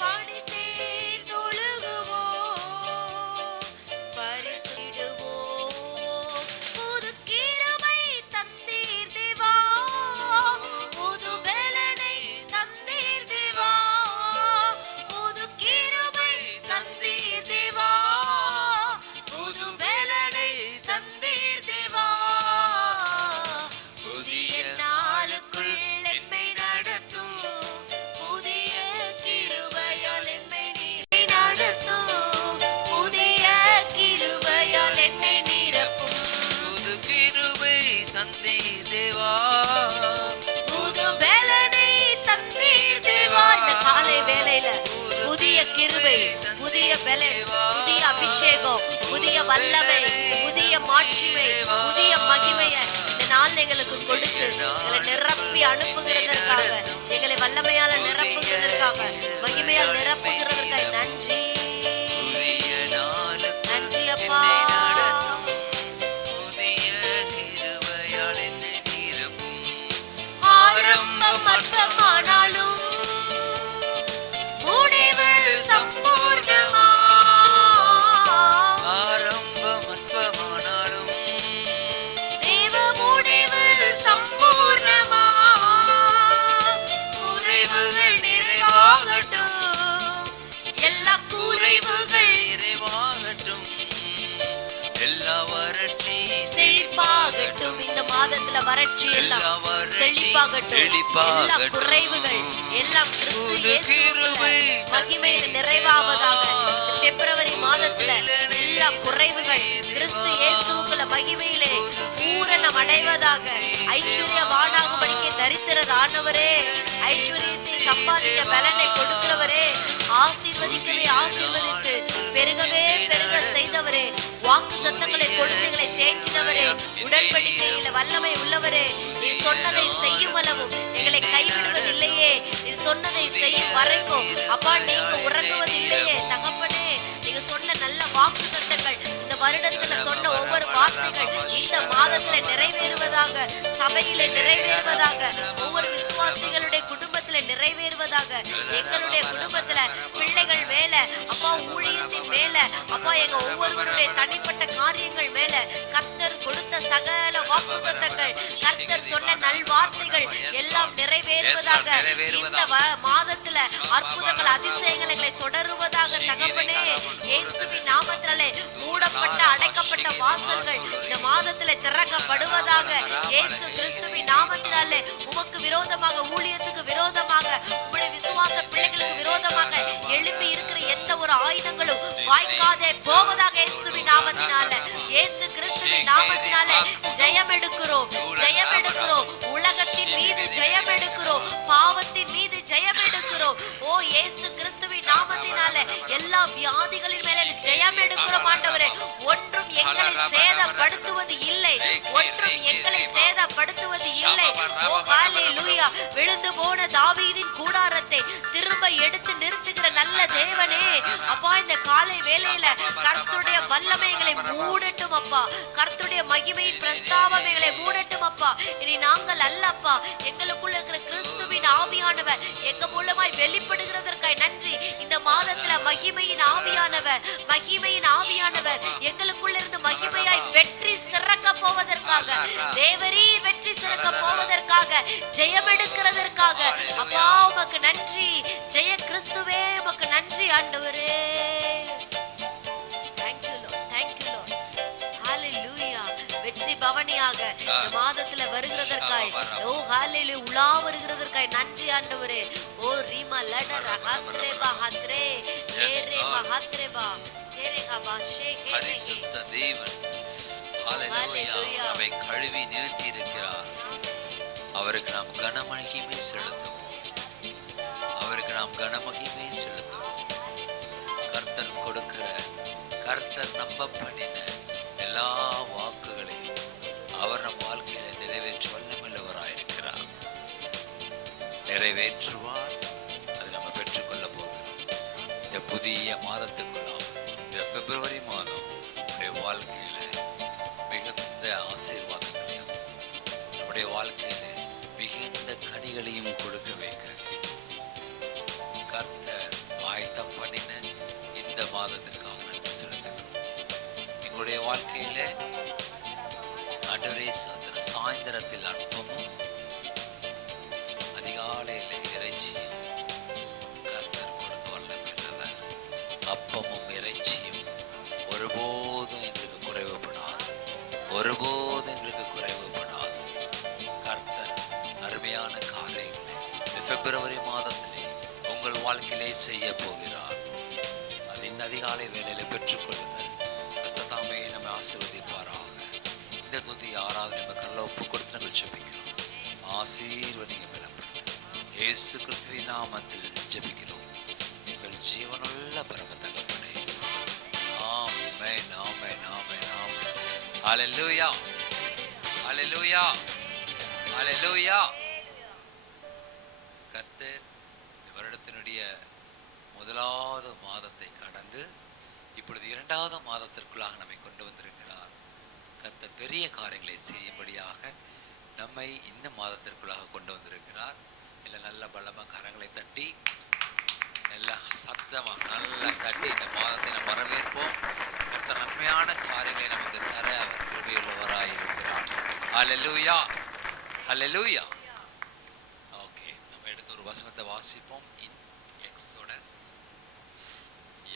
பணிந்தே தொழுகுவோம், பரிசிடுவோம். புது கிருபை தந்தீர் தேவா, புது பலனை தந்தீர் தேவா, புது கிருபை தந்தீர் தேவா, புது பலனை தந்தீர் தேவா. புதிய நாளுக்குள் எம்மை நடத்தும், புதிய கிருபையால் எம்மை நீர் நடத்தும், புதிய கிருபையால் என்னை நிரப்பும். புது கிருபை தந்தீர் தேவா, புது பலனை தந்தீர் தேவா. இந்த காலை வேளையில புதிய கிருபை, புதிய பலன், புதிய அபிஷேகம், புதிய வல்லமை, புதிய மாட்சிமை, புதிய மகிமையை இந்த நாள் எங்களுக்கு கொடுத்து எங்களை நிரப்பி அனுப்புகிறதற்காக, எங்களை வல்லமையால நிரப்புகிறதற்காக, மகிமையால் நிரப்புகிறதற்காக நன்றி. புதிய நாளுக்கு நன்றி அப்பா. என்னை நடத்தும், புதிய கிருபையால் என்னை நிரப்பும். ஆரம்பம் அற்பமானாலும் முடிவு சம்பூர்ணமா, ஆரம்பம் அற்பமானாலும் தேவ முடிவு சம்பூர்ணமா. குறைவுகள் நிறைவாகட்டும், எல்லா குறைவுகள் நிறைவாகட்டும், எல்லா வறட்சி செழிப்பாகட்டும். இந்த மாதத்துல வறட்சி எல்லாம் செழிப்பாகட்டும், எல்லா குறைவுகள் எல்லாம் கிறிஸ்து இயேசுவுக்குள்ள மகிமையில் நிறைவாவதாக. பிப்ரவரி மாதத்துல எல்லா குறைவுகள் கிறிஸ்து இயேசுவுக்குள்ள மகிமையிலே பூரணம் அடைவதாக. ஐஸ்வர்யவானாகும்படிக்கு தரித்திரது ஆண்டவரே, ஐஸ்வர்யத்தை சம்பாதிக்க பலனை கொடுக்கிறவரே, ஆசீர்வதிக்கவே ஆசீர்வதித்து பெருகவே பெருக செய்தவரே, வாக்கு தத்தங்களை கொடுமைகளை தேற்றினவரே, உடன்படிக்கையில வல்லமை உள்ளவரே, நீ சொன்னதை செய்யும் அளவும் எங்களை கைவிடுவதில்லையே, நீ சொன்னதை செய்யும் வரைக்கும் அப்பா நீங்க உறங்குவதில்லையே. தகப்பனே, நீங்க சொன்ன நல்ல வாக்கு தத்தங்கள், இந்த வருடத்துல சொன்ன ஒவ்வொரு வார்த்தைகள் இந்த மாதத்துல நிறைவேறுவதாக, சபையில நிறைவேறுவதாக, ஒவ்வொரு விசுவாசிகளுடைய குடும்பத்துல நிறைவேறுவதாக. எங்களுடைய குடும்பத்துல பிள்ளைகள் மேல அப்பா, ஊழியத்தின் மேல அப்பா, எங்க ஒவ்வொருவருடைய தனிப்பட்ட காரியங்கள் மேல கர்த்தர் கொடுத்த சகல வாக்குத்தத்தங்கள், கர்த்தர் சொன்ன நல்வார்த்தைகள் எல்லாம் நிறைவேறுவதாக. இந்த மாதத்துல அற்புதங்கள் அதிசயங்கள் எங்களை தொடருவதாக. தகப்பனே, இயேசுவின் நாமத்தினாலே மூடப்பட்ட அடைக்கப்பட்ட வாசல்கள் இந்த மாதத்துல திறக்கப்படுவதாக. இயேசு கிறிஸ்துவின் நாமத்தினாலே உமக்கு விரோதமாக, ஊழியத்துக்கு விரோதமாக, உங்களுடைய விசுவாச பிள்ளைகளுக்கு விரோதமாக எழுப்பி இருக்கிற எந்த ஒரு ஆயுதங்களும் வாய்க்காதே போவதாக. இயேசுவின் நாமத்தினாலே, இயேசு கிறிஸ்துவின் நாமத்தினாலே ஜெயம் எடுக்கிறோம், ஜெயம் எடுக்கிறோம். உலகத்தின் மீது ஜெயம் எடுக்கிறோம், பாவத்தின் மீது ஜெயம் எடுக்கிறோம். ஓ இயேசு கிறிஸ்துவின் நாமத்தினாலே எல்லா வியாதிகளின் மேல ஜெயம் எடுக்கிறோம் ஆண்டவரே. ஒன்றும் எங்களை சேதப்படுத்துவது இல்லை, ஒன்றும் எங்களை சேதப்படுத்துவது இல்லை. ஓ ஹalleluya. விழுந்து போன தாவீதின் கூடாரத்தை திரும்ப எடுத்து நிறுத்துகிற நல்ல தேவனே, அப்பா இந்த காலை வேளையில கர்த்தருடைய வல்லமை எங்களை மூடட்டும் அப்பா, கர்த்தருடைய மகிமையின் பிரஸ்தாபம் எங்களை மூடட்டும் அப்பா. இனி நாங்கள் அல்லப்பா, எங்களுக்குள்ள இருக்கிற கிறிஸ்துவின் ஆவியானவர் எங்க மூலமாய் வெளிப்படுகிறதற்காய் நன்றி. இந்த மாதத்துல மகிமையின் ஆவியானவர், மகிமையின் ஆவியானவர் எங்களுக்குள்ள இருந்து மகிமையாய் வெற்றி சிறக்க போவதற்காக, தேவரீர் வெற்றி சிறக்க போவதற்காக, ஜெயம் எடுக்கிறதற்காக அப்பா உமக்கு நன்றி. ஜெய கிறிஸ்துவே உமக்கு நன்றி ஆண்டவரே. Thank you Lord, thank you Lord. Hallelujah. வெற்றி பவனியாக இந்த மாதத்துல வருகிறதற்காய், ஓ ஹalleluya, உலா வருகிறதற்காய் நன்றி ஆண்டவரே. ஓ ரீமா லடர ஹத்ரேபா ஹத்ரே லேரே மஹத்ரேபா சேரேகா பாஷேகே. பரிசுத்த தேவன் ஹalleluya நம்மை கழுவி நிறுத்தி இருக்கிறார். அவருக்கு நாம் கனமகிமை செலுத்துவோம், அவருக்கு நாம் கனமகிமை செலுத்துவோம். கர்த்தர் கொடுக்கிற, கர்த்தர் நம்ப பண்ணின எல்லா வாக்குகளையும் அவர் நம் வாழ்க்கையில நிறைவேற்ற வல்லமையுள்ளவராயிருக்கிறார். நிறைவேற்றுவார், அதை நம்ம பெற்றுக்கொள்ள போகிறோம். இந்த புதிய மாதத்துக்குள்ளாம், இந்த பிப்ரவரி மாதம் நம்முடைய வாழ்க்கையில மிகுந்த ஆசீர்வாதங்களையும் நம்முடைய வாழ்க்கையில மிகுந்த கனிகளையும் கொடுக்க வைக்க கர்த்தர் மாதத்திற்காக நன்றி செலுத்துகிறோம். எங்களுடைய வாழ்க்கையிலே ஆண்டவரே சோதர சாயந்தரத்தில் அற்பமும் அதிகாலையில் இறைச்சியும் கர்த்தர் கொடுக்க வல்லமையுள்ளவர். அப்பமும் இறைச்சியும் ஒருபோதும் எங்களுக்கு குறைவுபடாது, ஒருபோதும் எங்களுக்கு குறைவுபடாது. கர்த்தர் அருமையான காரியங்களை இந்த பிப்ரவரி மாதத்திலே உங்கள் வாழ்க்கையிலே செய்ய போகிறார். அதின் அதிகாலை வேளையில பெற்றுக்கொள்ளுங்கள். கர்த்தர் தாமே நம்மை ஆசீர்வதிப்பாராக. இந்த துதி ஆராதனை நம்ம கல்ல ஒப்பு கொடுத்து நாங்கள் ஜெபிக்கிறோம். ஆசீர்வதிங்க பலப்படுங்க. இயேசு கிறிஸ்துவின் நாமத்தில் ஜெபிக்கிறோம் எங்கள் ஜீவனுள்ள பரம தகப்பனே. ஆமென், ஆமென், ஆமென், ஆமென். ஹல்லேலூயா, ஹல்லேலூயா, ஹல்லேலூயா. கர்த்தர் இந்த வருடத்தினுடைய முதலாவது மாதத்தை கடந்து இப்பொழுது இரண்டாவது மாதத்திற்குள்ளாக நம்மை கொண்டு வந்திருக்கிறார். கர்த்தர் பெரிய காரியங்களை செய்யும்படியாக நம்மை இந்த மாதத்திற்குள்ளாக கொண்டு வந்திருக்கிறார். இல்லை நல்ல பலமாக கரங்களை தட்டி எல்லாம் சத்தமாக நல்லா தட்டி இந்த மாதத்தை நம்ம வரவேற்போம். கர்த்தர் நன்மையான காரியங்களை நமக்கு தர அவர் கிருபையுள்ளவராய் இருக்கிறார். ஹல்லேலூயா, ஹல்லேலூயா. ஓகே, நம்ம எடுத்து ஒரு வசனத்தை வாசிப்போம். இன் எக்ஸோடஸ்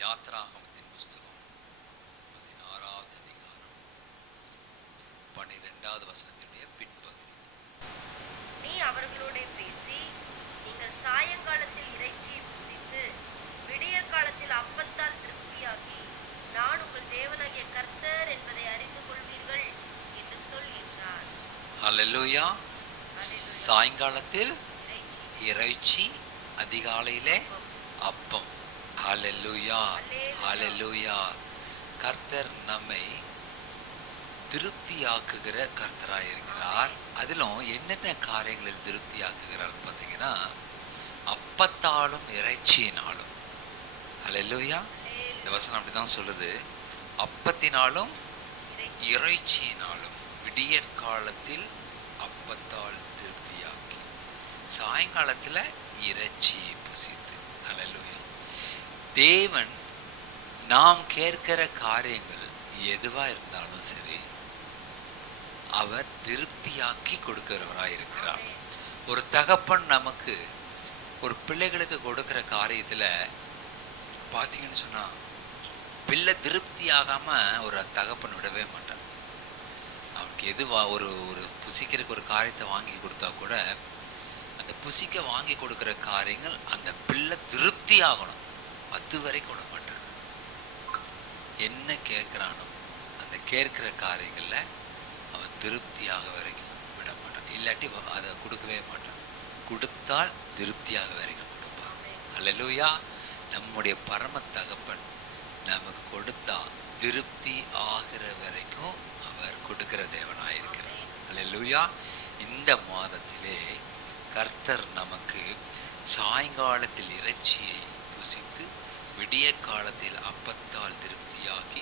யாத்ராகமத்தின் புஸ்தகம் 16வது அதிகாரம் 12வது வசனத்தினுடைய பின்பகுதி. நீ அவர்களோட பேசி, நீங்கள் சாயங்காலத்தில் இறைச்சியை புசித்து விடியற் காலத்தில் அப்பத்தால் திருப்தியாகி நான் உங்கள் தேவனாகிய கர்த்தர் என்பதை அறிந்து கொள்வீர்கள் என்று சொல் என்றார். ஹல்லேலூயா. சாயங்காலத்தில் இறைச்சி, அதிகாலையிலே அப்பம். ஹல்லேலூயா, ஹல்லேலூயா. கர்த்தர் நம்மை திருப்தியாக்குகிற கர்த்தராக இருக்கிறார். அதிலும் என்னென்ன காரியங்களில் திருப்தியாக்குகிறார் பார்த்தீங்கன்னா, அப்பத்தாலும் இறைச்சியினாலும். ஹல்லேலூயா. இந்த வசனம் அப்படிதான் சொல்லுது. அப்பத்தினாலும் இறைச்சியினாலும் விடியற் காலத்தில் அப்பத்தால் திருப்தியாக்கி சாயங்காலத்தில் இறைச்சியை புசித்து. ஹல்லேலூயா. தேவன் நாம் கேட்கிற காரியங்கள் எதுவா இருந்தாலும் சரி, அவர் திருப்தியாக்கி கொடுக்கிறவராக இருக்கிறார். ஒரு தகப்பன் நமக்கு ஒரு பிள்ளைகளுக்கு கொடுக்கிற காரியத்தில் பார்த்தீங்கன்னு சொன்னால், பிள்ளை திருப்தியாகாமல் ஒரு தகப்பன் விடவே மாட்டான். அவனுக்கு எதுவா ஒரு ஒரு புசிக்கிறதுக்கு ஒரு காரியத்தை வாங்கி கொடுத்தா கூட அந்த புசிக்க வாங்கி கொடுக்குற காரியங்கள் அந்த பிள்ளை திருப்தி ஆகணும், அது வரைக்கும் விட மாட்டான். என்ன கேட்குறானோ அந்த கேட்குற காரியங்களில் அவன் திருப்தியாக வரைக்கும் விட மாட்டான். இல்லாட்டி அதை கொடுக்கவே மாட்டான். கொடுத்தால் திருப்தியாக வரைக்கும் கொடுப்பான். ஹல்லேலூயா. நம்முடைய பரம தகப்பன் நமக்கு கொடுத்தா திருப்தி ஆகிற வரைக்கும் அவர் கொடுக்கிற தேவனாக இருக்கிறார். ஹல்லேலூயா. இந்த மாதத்திலே கர்த்தர் நமக்கு சாயங்காலத்தில் இறைச்சியை புசித்து விடியற் காலத்தில் அப்பத்தால் திருப்தியாகி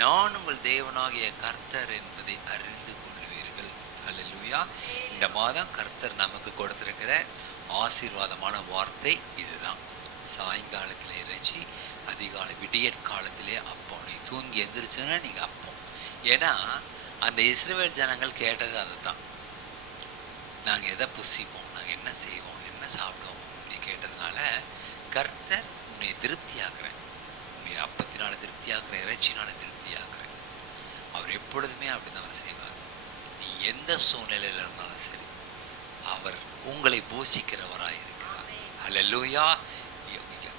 நான் உங்கள் தேவனாகிய கர்த்தர் என்பதை அறிந்து கொள்வீர்கள். ஹல்லேலூயா. இந்த மாதம் கர்த்தர் நமக்கு கொடுத்திருக்கிற ஆசீர்வாதமான வார்த்தை இதுதான். சாயங்காலத்தில் இறைச்சி, அதிகாலை விடியற் காலத்திலே அப்பம். நீ தூங்கி எந்திரிச்சுன்னா நீங்கள் அப்பம். ஏன்னா அந்த இஸ்ரவேல் ஜனங்கள் கேட்டது அதை தான். நாங்கள் எதை புசிப்போம், நாங்கள் என்ன செய்வோம், என்ன சாப்பிடுவோம் நீ கேட்டதுனால கர்த்தர் உன்னை திருப்தியாக்குறேன், உன்னை அப்பத்தினால திருப்தியாக்குறேன், இறைச்சினால திருப்தியாக்குறேன். அவர் எப்பொழுதுமே அப்படி தான் அவர் செய்வார். நீ எந்த சூழ்நிலையில் இருந்தாலும் சரி அவர் உங்களை போஷிக்கிறவராக இருக்கிறார். ஹல்லேலூயா.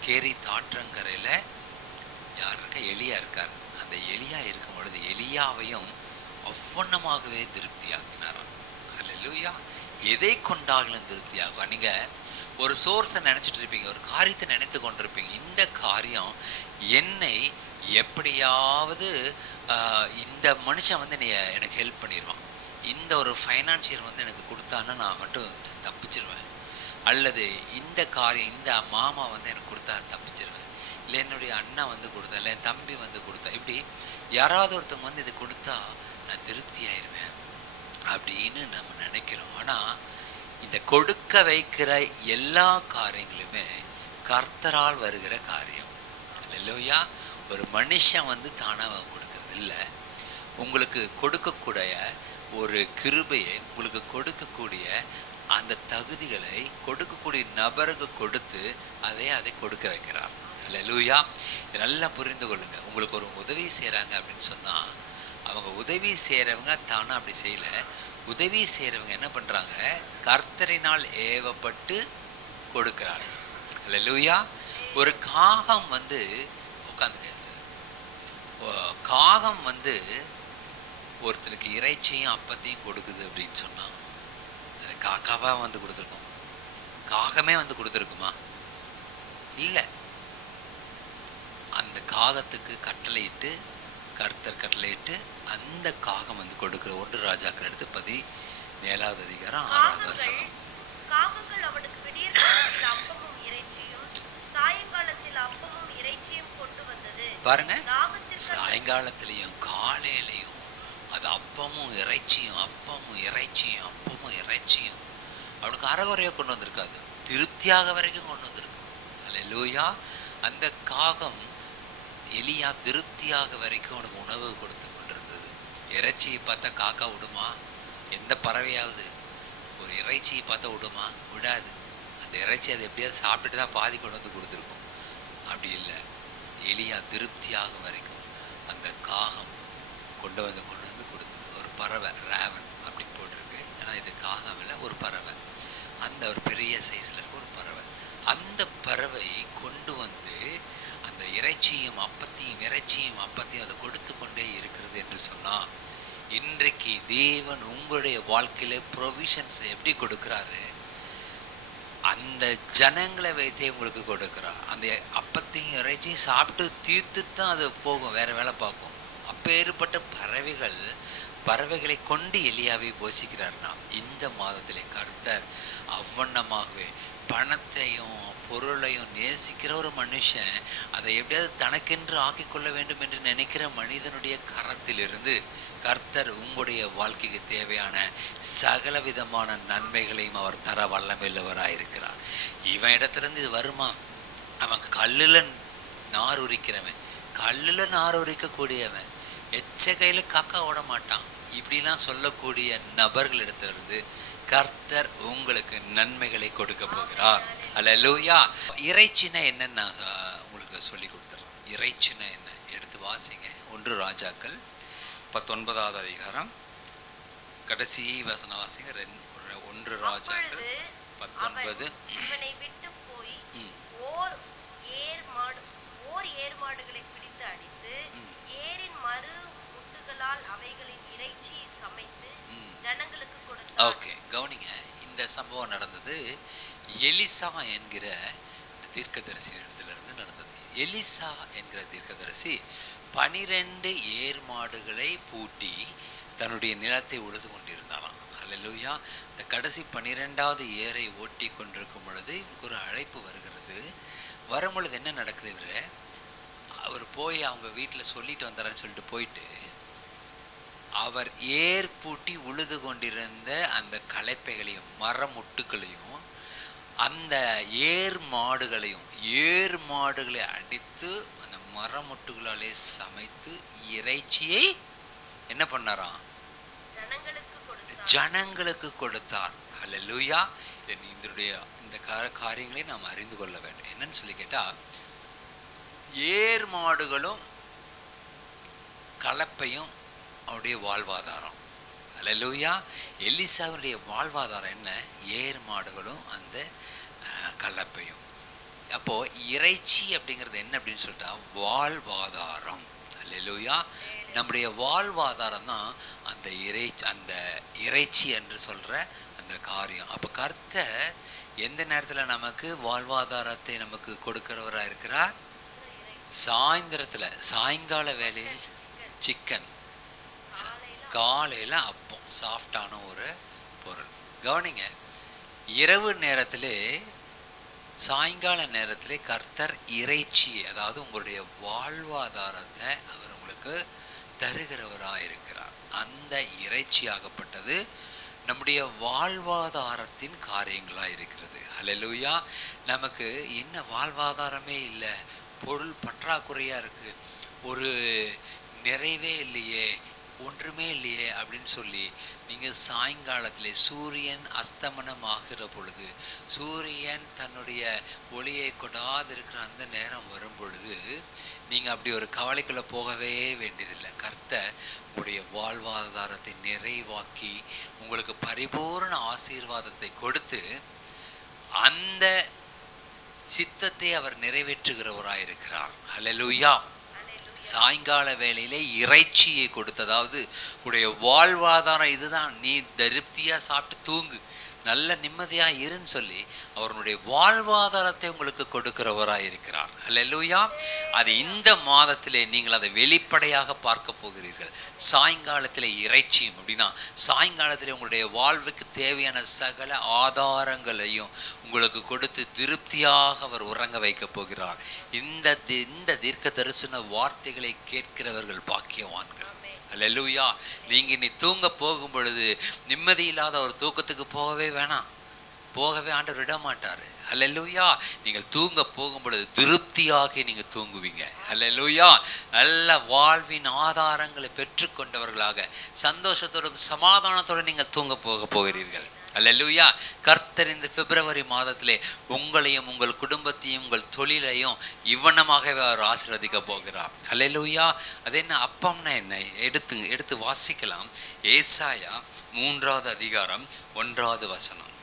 கேரி தாற்றங்கரையில் யார் இருக்கா? எலியா இருக்கார். அந்த எலியா இருக்கும் பொழுது எலியாவையும் ஒவ்வொன்னமாகவே திருப்தியாக்கினாராம். ஹல்லேலூயா. எதை கொண்டாகலும் திருப்தியாகும். நீங்கள் ஒரு சோர்ஸை நினச்சிட்டு இருப்பீங்க, ஒரு காரியத்தை நினைத்து கொண்டிருப்பீங்க. இந்த காரியம் என்னை எப்படியாவது இந்த மனுஷன் வந்து நீ எனக்கு ஹெல்ப் பண்ணிடுவான், இந்த ஒரு ஃபைனான்சியர் வந்து எனக்கு கொடுத்தான்னா நான் மட்டும் தப்பிச்சிருவேன், அல்லது இந்த காரியம் இந்த மாமா வந்து எனக்கு கொடுத்தா தப்பிச்சிருவேன், இல்லை என்னுடைய அண்ணா வந்து கொடுத்தா, இல்லை என் தம்பி வந்து கொடுத்தா, இப்படி யாராவது ஒருத்தவங்க வந்து இதை கொடுத்தா நான் திருப்தி ஆயிடுவேன் அப்படின்னு நம்ம நினைக்கிறோம். ஆனால் இந்த கொடுக்க வைக்கிற எல்லா காரியங்களுமே கர்த்தரால் வருகிற காரியம். அல்லேலூயா. ஒரு மனுஷன் வந்து தானாக கொடுக்கறது இல்லை. உங்களுக்கு கொடுக்கக்கூடிய ஒரு கிருபையை, உங்களுக்கு கொடுக்கக்கூடிய அந்த தகுதிகளை கொடுக்கக்கூடிய நபருக்கு கொடுத்து அதை கொடுக்க வைக்கிறார். அல்லேலூயா. இதை நல்லா புரிந்து கொள்ளுங்க. உங்களுக்கு ஒரு உதவி செய்கிறாங்க அப்படின்னு சொன்னால், அவங்க உதவி செய்கிறவங்க தானாக அப்படி செய்யலை. உதவி செய்கிறவங்க என்ன பண்ணுறாங்க? கர்த்தரினால் ஏவப்பட்டு கொடுக்கிறாங்க. அல்லேலூயா. ஒரு காகம் வந்து உட்காந்துக்க, காகம் வந்து ஒருத்தருக்கு இறைச்சியும் அப்பத்தையும் கொடுக்குது அப்படின்னு சொன்னால், அது காக்காவாக வந்து கொடுத்துருக்கோம்? காகமே வந்து கொடுத்துருக்குமா? இல்லை. அந்த காகத்துக்கு கட்டளையிட்டு, கர்த்தர் கட்டளையிட்டு அந்த காகம் வந்து கொடுக்குற. 1 ராஜாக்கள் எடுத்து 17வது அதிகாரம் 6வது வசனம். காகங்கள் அவனுக்கு விடியற் காலத்தில் அப்பமும் இறைச்சியும் சாயங்காலத்தில் அப்பமும் இறைச்சியும் கொண்டு வந்தது. பாருங்க, சாயங்காலத்திலையும் காலையிலையும் அது அப்பமும் இறைச்சியும் அப்பமும் இறைச்சியும் அப்பமும் இறைச்சியும். அவனுக்கு அறகுறையாக கொண்டு வந்திருக்காது, திருப்தியாக வரைக்கும் கொண்டு வந்திருக்கு. அல்லேலூயா. அந்த காகம் எலியா திருப்தியாக வரைக்கும் அவனுக்கு உணவு கொடுத்து கொண்டிருந்தது. இறைச்சியை பார்த்தா காக்கா விடுமா? எந்த பறவையாவது ஒரு இறைச்சியை பார்த்தா விடுமா? விடாது. அந்த இறைச்சி அதை எப்படியாவது சாப்பிட்டுட்டு தான் பாதி கொண்டு வந்து கொடுத்துருக்கும். அப்படி இல்லை, எலியா திருப்தியாக வரைக்கும் அந்த காகம் கொண்டு வந்து கொடுத்து. ஒரு பறவை, ரேவன் அப்படி போட்டிருக்கு, ஆனால் இது காகம் இல்லை, ஒரு பறவை. அந்த ஒரு பெரிய சைஸில் இருக்க ஒரு பறவை. அந்த பறவை கொண்டு வந்து அந்த இறைச்சியும் அப்பத்தையும் அதை கொடுத்து கொண்டே இருக்கிறது என்று சொன்னால், இன்றைக்கு தேவன் உங்களுடைய வாழ்க்கையில ப்ரொவிஷன்ஸ் எப்படி கொடுக்குறாரு? அந்த ஜனங்களை வைத்தே உங்களுக்கு கொடுக்குறார். அந்த அப்பத்தையும் இறைச்சியும் சாப்பிட்டு தீர்த்து தான் அது போகும், வேற வேலை பார்க்கும். அப்பேற்பட்ட பறவைகளை கொண்டு எலியாவை போஷிக்கிறார்னா, இந்த மாதத்திலே கர்த்தர் அவ்வண்ணமாகவே பணத்தையும் பொருளையும் நேசிக்கிற ஒரு மனுஷன் அதை எப்படியாவது தனக்கென்று ஆக்கிக்கொள்ள வேண்டும் என்று நினைக்கிற மனிதனுடைய கரத்திலிருந்து கர்த்தர் உங்களுடைய வாழ்க்கைக்கு தேவையான சகல விதமான நன்மைகளையும் அவர் தர வல்லமையுள்ளவராயிருக்கிறார். இவன் இடத்துலேருந்து இது வருமா? அவன் கல்லில் நார் உரிக்கிறவன், கல்லில் நார் உரிக்கக்கூடியவன், எச்ச கையில் காக்கா ஓட மாட்டான். இப்படிலாம் சொல்லக்கூடிய நபர்களிடத்திலிருந்து கர்த்தர் உங்களுக்கு நன்மைகளை கொடுக்க போகிறார். அல்லேலூயா. இறைச்சினா என்னன்னு நான் உங்களுக்கு சொல்லி கொடுத்துறேன். இறைச்சினா என்ன? எடுத்து வாசிங்க. 1 ராஜாக்கள் 19வது அதிகாரம் கடைசி வசனம் வாசிங்க. 1 ராஜாக்கள் 19. இவனை விட்டு போய் ஓர் ஏர் மாடுகளை பிடித்து அடித்து ஏரின் மறு முட்டுகளால் அவைகளின் இறைச்சியை சமைத்து ஜனங்களுக்கு கொடுத்தார். ஓகே, கவனிங்க. இந்த சம்பவம் நடந்தது எலிசா என்கிற தீர்க்கதரிசி இடத்திலிருந்து நடந்தது. எலிசா என்கிற தீர்க்கதரிசி 12 ஏர் மாடுகளை பூட்டி தன்னுடைய நிலத்தை உழுது கொண்டிருந்தாராம். அல்லேலூயா. இந்த கடைசி 12வது ஏரை ஓட்டி கொண்டிருக்கும் பொழுது இவருக்கு ஒரு அழைப்பு வருகிறது. வரும்பொழுது என்ன நடக்குது? அவர் போய் அவங்க வீட்டில் சொல்லிட்டு வந்தாரன்னு சொல்லிட்டு போயிட்டு அவர் ஏர் பூட்டி உழுது கொண்டிருந்த அந்த களைப்பைகளையும் மரமுட்டுகளையும் அந்த ஏர் மாடுகளை அடித்து அந்த மரமுட்டுகளாலே சமைத்து இறைச்சியை என்ன பண்ணாராம்? ஜனங்களுக்கு கொடுத்தார். அல்லேலூயா. இந்த காரியங்களை நாம் அறிந்து கொள்ள வேண்டும். என்னன்னு சொல்லி கேட்டா, ஏர் மாடுகளும் கலப்பையும் அவருடைய வாழ்வாதாரம். அல்லேலூயா. எலிசாவுடைய வாழ்வாதாரம் என்ன? ஏர் மாடுகளும் அந்த கலப்பையும். அப்போ இறைச்சி அப்படிங்கிறது என்ன அப்படின்னு சொல்லிட்டா வாழ்வாதாரம். அல்லேலூயா. நம்முடைய வாழ்வாதாரம் தான் அந்த இறைச்சி என்று சொல்ற அந்த காரியம். அப்போ கர்த்தர் எந்த நேரத்தில் நமக்கு வாழ்வாதாரத்தை நமக்கு கொடுக்கிறவராக இருக்கிறார்? சாயங்கால வேளையில் சிக்கன், காலையில் அப்பம், சாஃப்டான ஒரு பொருள். கவனிங்க, இரவு நேரத்திலே சாயங்கால நேரத்திலே கர்த்தர் இறைச்சி, அதாவது உங்களுடைய வாழ்வாதாரத்தை அவர் உங்களுக்கு தருகிறவராக இருக்கிறார். அந்த இறைச்சியாகப்பட்டது நம்முடைய வாழ்வாதாரத்தின் காரியங்களாக இருக்கிறது. அல்லேலூயா. நமக்கு என்ன வாழ்வாதாரமே இல்லை, பொருள் பற்றாக்குறையாக இருக்குது, ஒரு நிறைவே இல்லையே, ஒன்றுமே இல்லையே அப்படின்னு சொல்லி நீங்கள் சாயங்காலத்திலே சூரியன் அஸ்தமனம் ஆகிற பொழுது, சூரியன் தன்னுடைய ஒளியை கொடாதிருக்கிற அந்த நேரம் வரும் பொழுது நீங்கள் அப்படி ஒரு கவலைக்குள்ளே போகவே வேண்டியதில்லை. கர்த்தர் உங்களுடைய வாழ்வாதாரத்தை நிறைவாக்கி உங்களுக்கு பரிபூர்ண ஆசீர்வாதத்தை கொடுத்து அந்த சித்தத்தை அவர் நிறைவேற்றுகிறவராயிருக்கிறார். ஹல்லேலூயா. சாயங்கால வேளையிலே இறைச்சியை கொடுத்து, அதாவது உடைய வாழ்வாதாரம் இதுதான், நீ திருப்தியாக சாப்பிட்டு தூங்கு, நல்ல நிம்மதியாக இருன்னு சொல்லி அவருடைய வாழ்வாதாரத்தை உங்களுக்கு கொடுக்கிறவராக இருக்கிறார். ஹல்லேலூயா. அது இந்த மாதத்திலே நீங்கள் அதை வெளிப்படையாக பார்க்க போகிறீர்கள். சாயங்காலத்தில் இறைச்சியும் அப்படின்னா சாயங்காலத்தில் உங்களுடைய வாழ்வுக்கு தேவையான சகல ஆதாரங்களையும் உங்களுக்கு கொடுத்து திருப்தியாக அவர் உறங்க வைக்க போகிறார். இந்த தீர்க்க தரிசன வார்த்தைகளை கேட்கிறவர்கள் பாக்கியவான்கள். அல்லேலூயா. நீங்க இனி தூங்க போகும் பொழுது நிம்மதி இல்லாத ஒரு தூக்கத்துக்கு போகவே வேணாம், போகவே ஆண்டவர் விட மாட்டாரு. அல்லேலூயா. நீங்கள் தூங்க போகும் பொழுது திருப்தியாக நீங்க தூங்குவீங்க. அல்லேலூயா. நல்ல வாழ்வின் ஆதாரங்களை பெற்றுக்கொண்டவர்களாக சந்தோஷத்தோடும் சமாதானத்தோடு நீங்கள் தூங்க போகிறீர்கள். அல்லேலூயா. கர்த்தர் இந்த பிப்ரவரி மாதத்திலே உங்களையும் உங்கள் குடும்பத்தையும் உங்கள் தொழிலையும் இவ்வண்ணமாகவே அவர் ஆசீர்வதிக்க போகிறார். அல்லேலூயா. அது என்ன அப்பம்னா என்ன? எடுத்து வாசிக்கலாம். ஏசாயா 3வது அதிகாரம் 1வது வசனம்.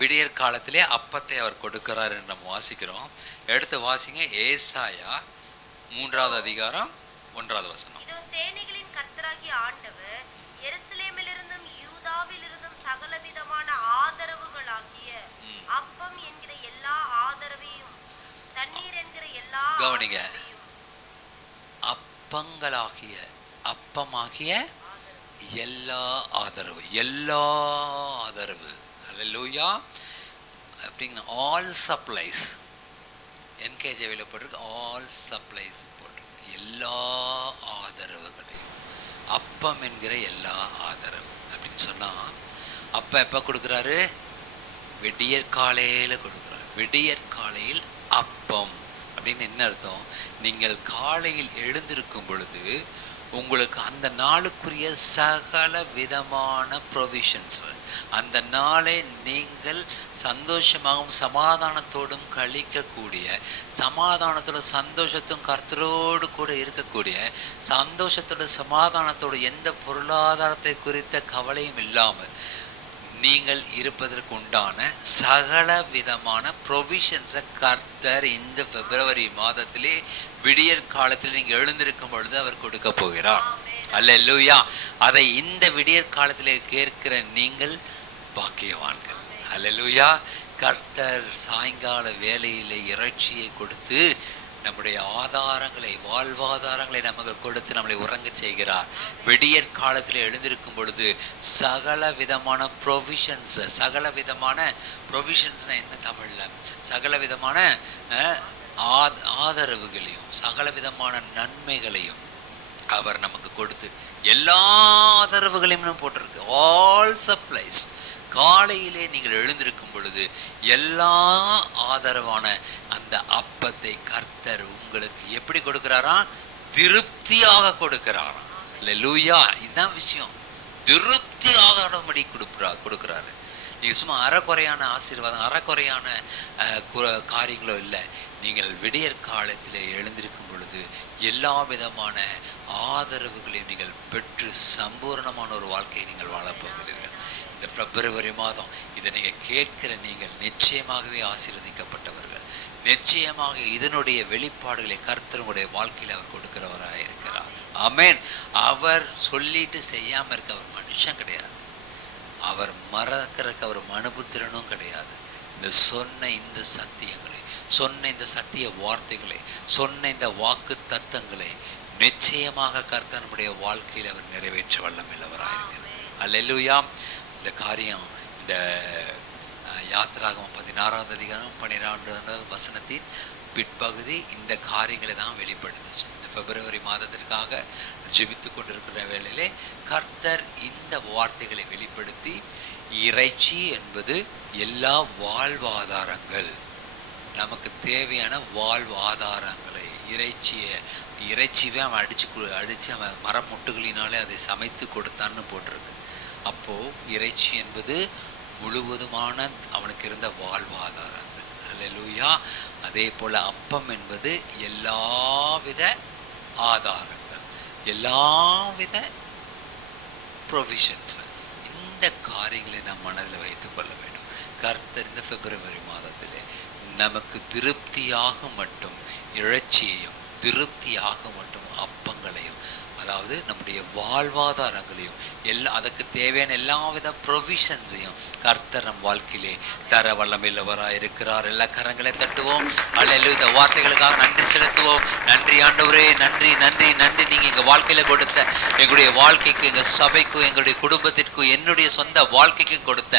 விடியற் காலத்திலே அப்பத்தை அவர் கொடுக்கிறார் என்று நம்ம வாசிக்கிறோம். எடுத்து வாசிங்க. ஏசாயா 3வது அதிகாரம் 1வது வசனம். இதோ சேனைகளின் கர்த்தராகிய ஆண்டவர் எருசலேமிலிருந்தும் யூதாவிலிருந்தும் சகலவிதமான ஆதரவுகளாகிய அப்பம் என்கிற எல்லா ஆதரவையும் தண்ணீர் என்கிற எல்லா கவனிங்க, அப்பங்களாகிய அப்பமாகிய எல்லா ஆதரவு, எல்லா ஆதரவு. அல்லேலூயா. அப்படிங்கிற ஆல் சப்ளைஸ், என்கேஜேவியில் போட்டிருக்கு, ஆல் சப்ளைஸ் போட்டிருக்கு. எல்லா ஆதரவுகளையும், அப்பம் என்கிற எல்லா ஆதரவு அப்படின்னு சொன்னால் அப்போ எப்போ கொடுக்குறாரு? விடியற் காலையில் கொடுக்குறாரு. விடியற் காலையில் அப்பம் அப்படின்னு என்ன அர்த்தம்? நீங்கள் காலையில் எழுந்திருக்கும் பொழுது உங்களுக்கு அந்த நாளுக்குரிய சகல விதமான ப்ரொவிஷன்ஸ், அந்த நாளை நீங்கள் சந்தோஷமாகவும் சமாதானத்தோடும் கழிக்கக்கூடிய, சமாதானத்தோட சந்தோஷத்தும் கர்த்தரோடு கூட இருக்கக்கூடிய, சந்தோஷத்தோட சமாதானத்தோடு எந்த பொருளாதாரத்தை குறித்த கவலையும் இல்லாமல் நீங்கள் இருப்பதற்கு உண்டான சகல விதமான ப்ரொவிஷன்ஸை கர்த்தர் இந்த பிப்ரவரி மாதத்திலே விடியற் காலத்தில் நீங்கள் எழுந்திருக்கும் பொழுது அவர் கொடுக்க போகிறார். அல்லேலூயா. அதை இந்த விடியற் காலத்திலே கேட்கிற நீங்கள் பாக்கியவான்கள். அல்லேலூயா. கர்த்தர் சாயங்கால வேளையிலே இறைச்சியை கொடுத்து நம்முடைய ஆதாரங்களை, வாழ்வாதாரங்களை நமக்கு கொடுத்து நம்மளை உறங்க செய்கிறார். விடியற் காலத்தில் எழுந்திருக்கும் பொழுது சகல விதமான ப்ரொவிஷன்ஸ், சகல விதமான ப்ரொவிஷன்ஸ்னா என்ன தமிழில்? சகல விதமான ஆதரவுகளையும் சகல விதமான நன்மைகளையும் அவர் நமக்கு கொடுத்து, எல்லா ஆதரவுகளையும் போட்டிருக்கு, ஆல் சப்ளைஸ். காலையிலே நீங்கள் எழுந்திருக்கும் பொழுது எல்லா ஆதரவான அந்த அப்பத்தை கர்த்தர் உங்களுக்கு எப்படி கொடுக்கிறாரா? திருப்தியாக கொடுக்கிறாராம். அல்லேலூயா. இதுதான் விஷயம். திருப்தியாகபடி கொடுக்குறாரு. நீங்கள் சும்மா அறக்குறையான ஆசீர்வாதம், அறக்குறையான காரியங்களோ இல்லை. நீங்கள் விடியற் காலத்தில் எழுந்திருக்கும் பொழுது எல்லா விதமான ஆதரவுகளையும் நீங்கள் பெற்று சம்பூர்ணமான ஒரு வாழ்க்கையை நீங்கள் வாழப்போகிறீர்கள். இந்த பிப்ரவரி மாதம் இதை நீங்கள் கேட்கிற நீங்கள் நிச்சயமாகவே ஆசீர்வதிக்கப்பட்டவர்கள். நிச்சயமாக இதனுடைய வெளிப்பாடுகளை கர்த்தருடைய வாழ்க்கையில் அவர் கொடுக்கிறவராக இருக்கிறார். ஆமென். அவர் சொல்லிட்டு செய்யாமல் இருக்க அவர் மனுஷன் கிடையாது. அவர் மறக்கிறதுக்கு அவர் மனுபுத்திரனும் கிடையாது. சொன்ன இந்த சத்தியங்களை, சொன்ன இந்த சத்திய வார்த்தைகளை, சொன்ன இந்த வாக்கு தத்தங்களை நிச்சயமாக கர்த்தர் நம்முடைய வாழ்க்கையில் அவர் நிறைவேற்ற வல்லமையுள்ளவராக இருக்கிறார். அல்லேலூயா. இந்த காரியம் இந்த யாத்திராகமம் 16வது அதிகாரம் 12வது வசனத்தின் பிற்பகுதி இந்த காரியங்களை தான் வெளிப்படுத்துச்சு. இந்த பிப்ரவரி மாதத்திற்காக ஜெபித்து கொண்டிருக்கிற வேளையிலே கர்த்தர் இந்த வார்த்தைகளை வெளிப்படுத்தி, இறைச்சி என்பது எல்லா வாழ்வாதாரங்கள், நமக்கு தேவையான வாழ்வாதாரங்களை இறைச்சியவே அவன் அடித்து அவன் மரமுட்டுகளினாலே அதை சமைத்து கொடுத்தான்னு போட்டிருக்கு. அப்போது இறைச்சி என்பது முழுவதுமான அவனுக்கு இருந்த வாழ்வாதாரங்கள். அல்லேலூயா. அதே போல் அப்பம் என்பது எல்லாவித ஆதாரங்கள், எல்லாவித ப்ரொவிஷன்ஸ். இந்த காரியங்களை நாம் மனதில் வைத்து கொள்ள வேண்டும். கர்த்தர் இந்த பிப்ரவரி மாதத்திலே நமக்கு திருப்தியாக மட்டும் இறைச்சியையும் திருப்தியாக மட்டும் அப்பங்களையும், அதாவது நம்முடைய வாழ்வாதாரங்களையும் அதுக்கு தேவையான எல்லாவித ப்ரொவிஷன்ஸையும் கர்த்தர் நம் வாழ்க்கையிலே தர வல்லமையுள்ளவராக இருக்கிறார். எல்லா கரங்களை தட்டுவோம். அல்லேலூயா. இந்த வார்த்தைகளுக்காக நன்றி செலுத்துவோம். நன்றி ஆண்டவரே, நன்றி நன்றி நன்றி. நீங்கள் எங்கள் வாழ்க்கையில் கொடுத்த, எங்களுடைய வாழ்க்கைக்கு, எங்கள் சபைக்கும், எங்களுடைய குடும்பத்திற்கும், என்னுடைய சொந்த வாழ்க்கைக்கும் கொடுத்த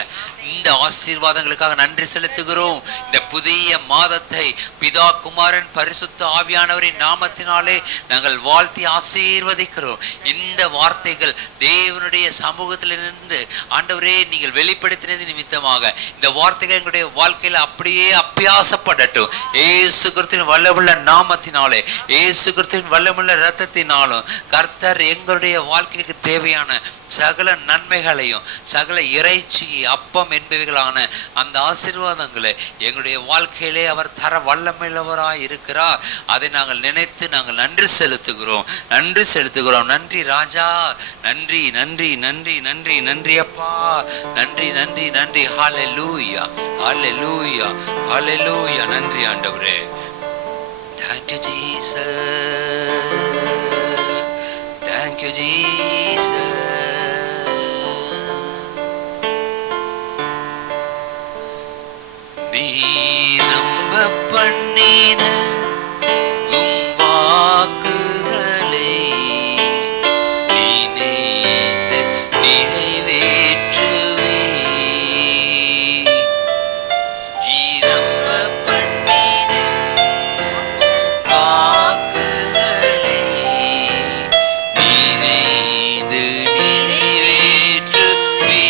இந்த ஆசீர்வாதங்களுக்காக நன்றி செலுத்துகிறோம். இந்த புதிய மாதத்தை பிதா குமாரன் பரிசுத்த ஆவியானவரின் நாமத்தினாலே நாங்கள் வாழ்த்தி ஆசீர்வதிக்கிறோம். இந்த வார்த்தைகள் தேவனுடைய சமூகத்தில் நின்று ஆண்டவரே நீங்கள் வெளிப்படுத்தினது நிமித்தமாக இந்த வார்த்தைகள் எங்களுடைய வாழ்க்கையில் அப்படியே அபியாசப்படட்டும். இயேசு கிறிஸ்துவின் வல்லமுள்ள நாமத்தினாலே, இயேசு கிறிஸ்துவின் வல்லமுள்ள இரத்தத்தினாலும் கர்த்தர் எங்களுடைய வாழ்க்கைக்கு தேவையான சகல நன்மைகளையும், சகல இறைச்சி அப்பம் என்பவைகளான அந்த ஆசீர்வாதங்களை எங்களுடைய வாழ்க்கையிலே அவர் தர வல்லமையுள்ளவராய் இருக்கிறார். அதை நாங்கள் நினைத்து நாங்கள் நன்றி செலுத்துகிறோம். நன்றி செலுத்துகிறோம். நன்றி ராஜா, நன்றி நன்றி நன்றி நன்றி நன்றி அப்பா, நன்றி நன்றி நன்றி. ஹல்லேலூயா, ஹல்லேலூயா, ஹல்லேலூயா. நன்றி ஆண்டவரே. Thank you Jesus, thank you Jesus. நீ நம்ப பண்ணின உம் வாக்குகளை நினைந்து நிறைவேற்றுவே. நீ நம்ப பண்ணின வாக்குகளை நினைந்து நிறைவேற்றுவே.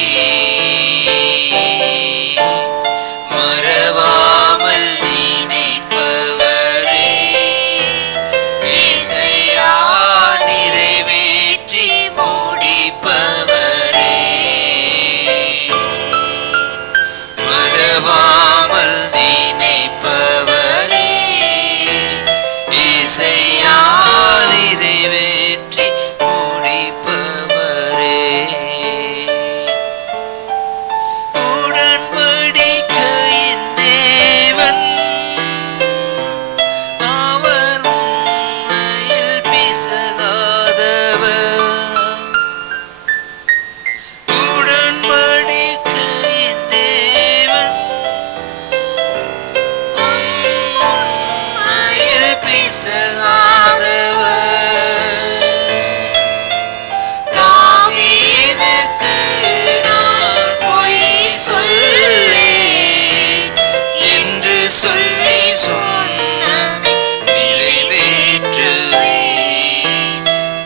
மறவாமல் நினைப்பவரே, இசையா நிறைவேற்றி முடிப்பவரே. மறவாமல் நினைப்பவரே, இசையா நிறைவேற்றி முடிப்பவரே. உடன்படிக்கையின் தேவன் அவர் உண்மையில் பிசகாதவர். உடன்படிக்கையின் தேவன் உண்மையில் பிசகாதவர். தாவீதுக்கு நான் பொய் சொல்லேன் என்று சொல்லி சொன்னதை நிறைவேற்றுவேன்.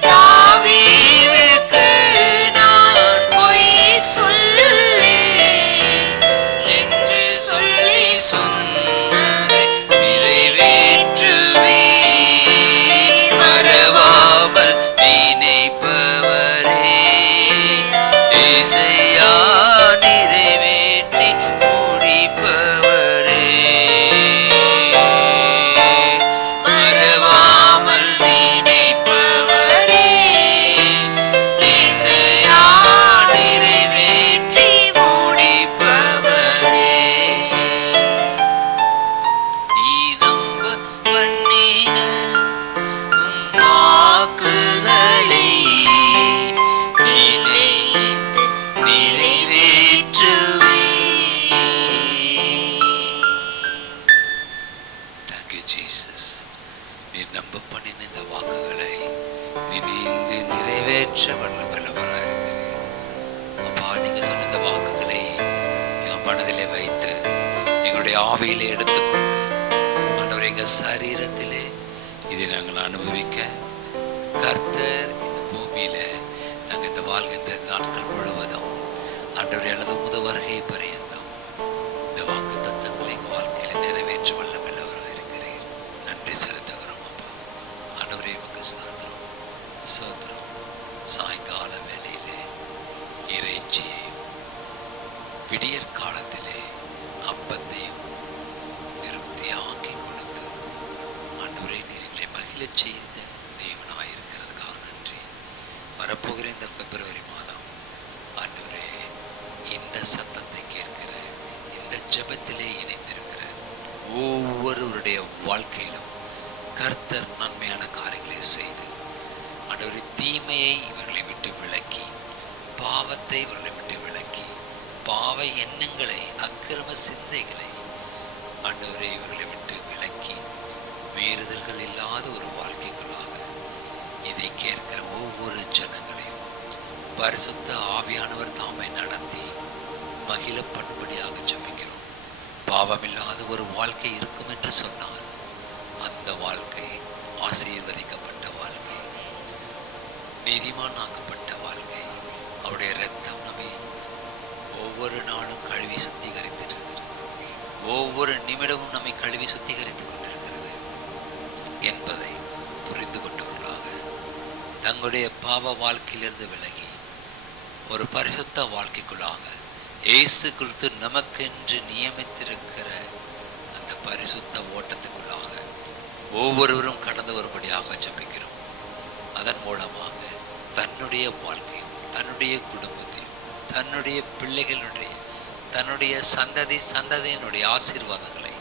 தாவீதுக்கு நான் பொய் சொல்லேன் என்று சொல்லி சொன்னதை நிறைவேற்றுவேன். மறவாமல் நினைப்பவரே, இசையா நிறைவேற்றி முடிப்பவரே. மறவாமல் நினைப்பவரே, இசையா நிறைவேற்றி முடிப்பவரே. நீ நம்ப பண்ணின உம் வாக்குகளை நினைந்து நிறைவேற்றுவே. Thank you Jesus. நீர் நம்ப பண்ணின இந்த வாக்குகளை நினைந்து நிறைவேற்ற வல்லவராக இருக்கிறீர். அப்பா, நீங்க சொன்ன இந்த வாக்குகளை எங்கள் மனதிலே வைத்து எங்களுடைய ஆவியிலே எடுத்துக்கொண்டு ஆண்டவரே எங்கள் சரீரத்திலே இதை நாங்கள் அனுபவிக்க கர்த்தர் இந்த பூமியில நாங்கள் இந்த வாழ்கின்ற நாட்கள் முழுவதும் ஆண்டவரே அல்லது முதல் வருகை பரியந்தம் இந்த வாக்கு தத்தங்களை எங்கள் வாழ்க்கையில நிறைவேற்ற வல்லவராக இருக்கிறீர். நன்றி செலுத்துகிறோம் அப்பா. இறைச்சியையும் விடியற் காலத்திலே அப்பத்தையும் திருப்தியாக்கி கொடுத்து ஆண்டவரே நீர் எங்களை மகிழச் செய்த தேவனாயிருக்கிறதுக்காக நன்றி. வரப்போகிற இந்த பிப்ரவரி மாதம் ஆண்டவரே இந்த சத்தத்தை கேட்கிற இந்த ஜெபத்திலே இணைந்திருக்கிற ஒவ்வொருவருடைய வாழ்க்கையிலும் கர்த்தர் நன்மையான காரியங்களை செய்து ஆண்டவரே தீமையை இவர்களை விட்டு விலக்கி, பாவத்தை இவர்களை விட்டு விலக்கி, பாவ எண்ணங்களை அக்கிரம சிந்தைகளை ஆண்டவரே இவர்களை விட்டு விலக்கி மீறுதல்கள் இல்லாத ஒரு வாழ்க்கைக்குள்ளாக இதை கேட்கிற ஒவ்வொரு ஜனங்களையும் பரிசுத்த ஆவியானவர் தாமை நடத்தி மகிழ பண்ணும்படியாக ஜெபிக்கிறோம். பாவமில்லாத ஒரு வாழ்க்கை இருக்கும் என்று சொன்னால் அந்த வாழ்க்கை ஆசீர்வதிக்கப்பட்ட வாழ்க்கை, நீதிமானாக்கப்பட்ட வாழ்க்கை. அவருடைய இரத்தம் நம்மை ஒவ்வொரு நாளும் கழுவி சுத்திகரித்திருக்கிறது, ஒவ்வொரு நிமிடமும் நம்மை கழுவி சுத்திகரித்துக் கொண்டிருக்கிறது என்பதை புரிந்து கொண்டவர்களாக தங்களுடைய பாவ வாழ்க்கையிலிருந்து விலகி ஒரு பரிசுத்த வாழ்க்கைக்குள்ளாக இயேசு கிறிஸ்து நமக்கென்று நியமித்திருக்கிற அந்த பரிசுத்த ஓட்டத்துக்குள்ளாக ஒவ்வொருவரும் கடந்து வரும்படியாக ஜெபிக்கிறோம். அதன் மூலமாக தன்னுடைய வாழ்க்கையும் தன்னுடைய குடும்பத்தையும் தன்னுடைய பிள்ளைகளுடைய தன்னுடைய சந்ததியினுடைய ஆசீர்வாதங்களை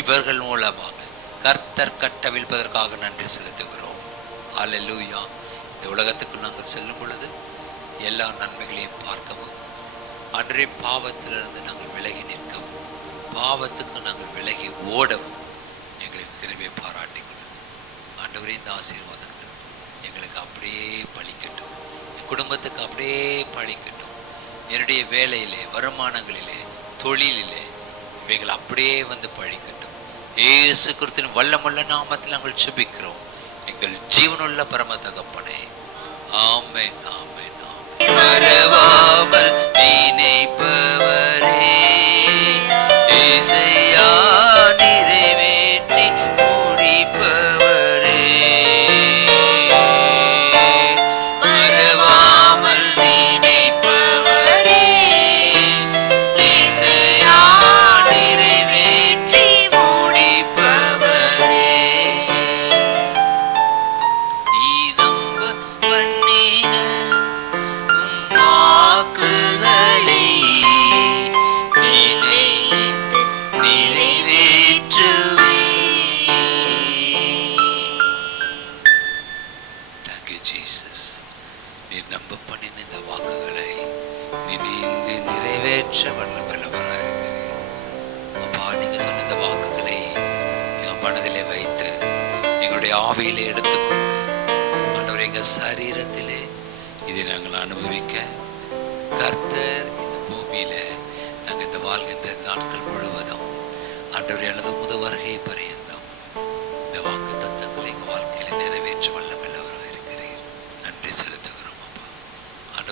இவர்கள் மூலமாக கர்த்தர் கட்டவிழ்ப்பதற்காக நன்றி செலுத்துகிறோம். அல்லேலூயா. இந்த உலகத்துக்கு நாங்கள் செல்லும் பொழுது எல்லா நன்மைகளையும் பார்க்கவும், அன்றே பாவத்திலிருந்து நாங்கள் விலகி நிற்கவும், பாவத்துக்கு நாங்கள் விலகி ஓடவும் எங்களுக்கு கிருபையை பாராட்டி கொள்ளுங்கள். ஆண்டவரே இந்த ஆசீர்வாதங்கள் எங்களுக்கு அப்படியே பழிக்கட்டும், என் குடும்பத்துக்கு அப்படியே பழிக்கட்டும், என்னுடைய வேலையிலே, வருமானங்களிலே, தொழிலிலே இவைகள் அப்படியே வந்து பழிக்கட்டும். இயேசு கிறிஸ்துவின் வல்லமுள்ள நாமத்தில் நாங்கள் ஜெபிக்கிறோம் எங்கள் ஜீவனுள்ள பரம தகப்பனே. ஆமென், ஆமென், ஆமென். மறவாமல் நினைப்பவரே இசையா நிறைவேற்றி முடிப்பவரே, மறவாமல் நினைப்பவரே இசையா நிறைவேற்றி முடிப்பவரே, நீ நம்ப பண்ணின வாக்குகளை நினைத்து நிறைவேற்றுவே. Thank you Jesus. நீ நம்ப பண்ணின இந்த வாக்குகளை நினைந்து நிறைவேற்ற வல்லவராக இருக்கிறீர். அப்பா, நீங்க சொன்ன இந்த வாக்குகளை எங்கள் மனதிலே வைத்து எங்களுடைய ஆவியிலே எடுத்துக்கொண்டு ஆண்டவரே எங்கள் சரீரத்திலே இதை நாங்கள் அனுபவிக்க கர்த்தர் இந்த பூமியில நாங்கள் இந்த வாழ்கின்ற நாட்கள் முழுவதும் ஆண்டவரே அல்லது வருகை பரியந்தம் இந்த வாக்கு தத்தங்களை எங்கள் வாழ்க்கையில நிறைவேற்ற